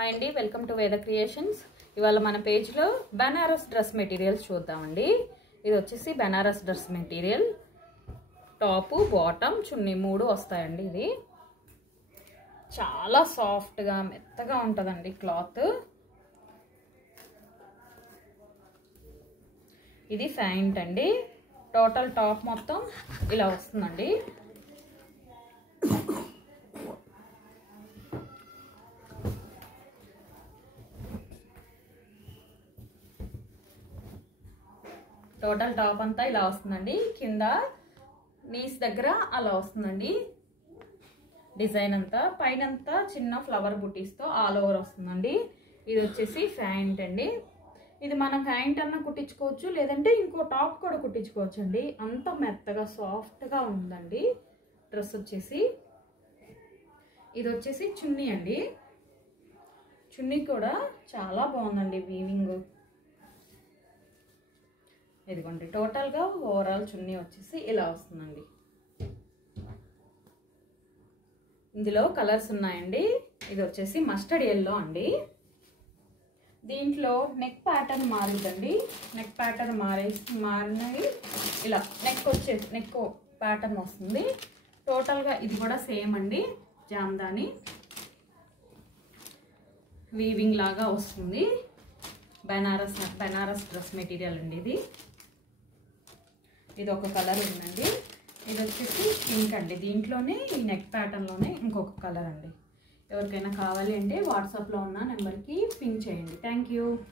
Hi అండి, welcome to వేద creations. ఇవాళ మన పేజ్లో బనారస్ డ్రెస్ మెటీరియల్స్ చూద్దామండి. ఇది వచ్చేసి Banaras dress material. Top, bottom, chunni 3 వస్తాయండి. ఇది చాలా సాఫ్ట్గా మెత్తగా ఉంటుందండి క్లాత్. ఇది ఫ్యాంట్ అండి. టోటల్ టాప్ మొత్తం ఇలా వస్తుందండి. టోటల్ టాప్ అంతా ఇలా వస్తుందండి. కింద నీస్ దగ్గర అలా వస్తుందండి డిజైన్ అంతా. పైన అంతా చిన్న ఫ్లవర్ బుటీస్తో ఆల్ ఓవర్ వస్తుందండి. ఇది వచ్చేసి ఫ్యాంట్ అండి. ఇది మనం ఫ్యాంట్ అన్న కుట్టించుకోవచ్చు, లేదంటే ఇంకో టాప్ కూడా కుట్టించుకోవచ్చు అండి. అంత మెత్తగా సాఫ్ట్గా ఉందండి డ్రెస్ వచ్చేసి. ఇది వచ్చేసి చున్నీ అండి. చున్నీ కూడా చాలా బాగుందండి వీవింగ్. ఇదిగోండి, టోటల్గా ఓవరాల్ చున్నీ వచ్చేసి ఇలా వస్తుందండి. ఇందులో కలర్స్ ఉన్నాయండి. ఇది వచ్చేసి మస్టర్డ్ ఎల్లో అండి. దీంట్లో నెక్ ప్యాటర్న్ మారుద్దండి. నెక్ ప్యాటర్న్ మారినవి ఇలా నెక్ ప్యాటర్న్ వస్తుంది. టోటల్గా ఇది కూడా సేమ్ అండి. జామ్దాని వీవింగ్ లాగా వస్తుంది. బనారస్ డ్రెస్ మెటీరియల్ అండి. ఇది ఒక కలర్ ఉందండి. ఇది వచ్చేసి పింక్ అండి. దీంట్లోనే ఈ నెక్ ప్యాటర్న్లోనే ఇంకొక కలర్ అండి. ఎవరికైనా కావాలి అంటే వాట్సాప్లో ఉన్న నెంబర్కి పింక్ చేయండి. Thank you.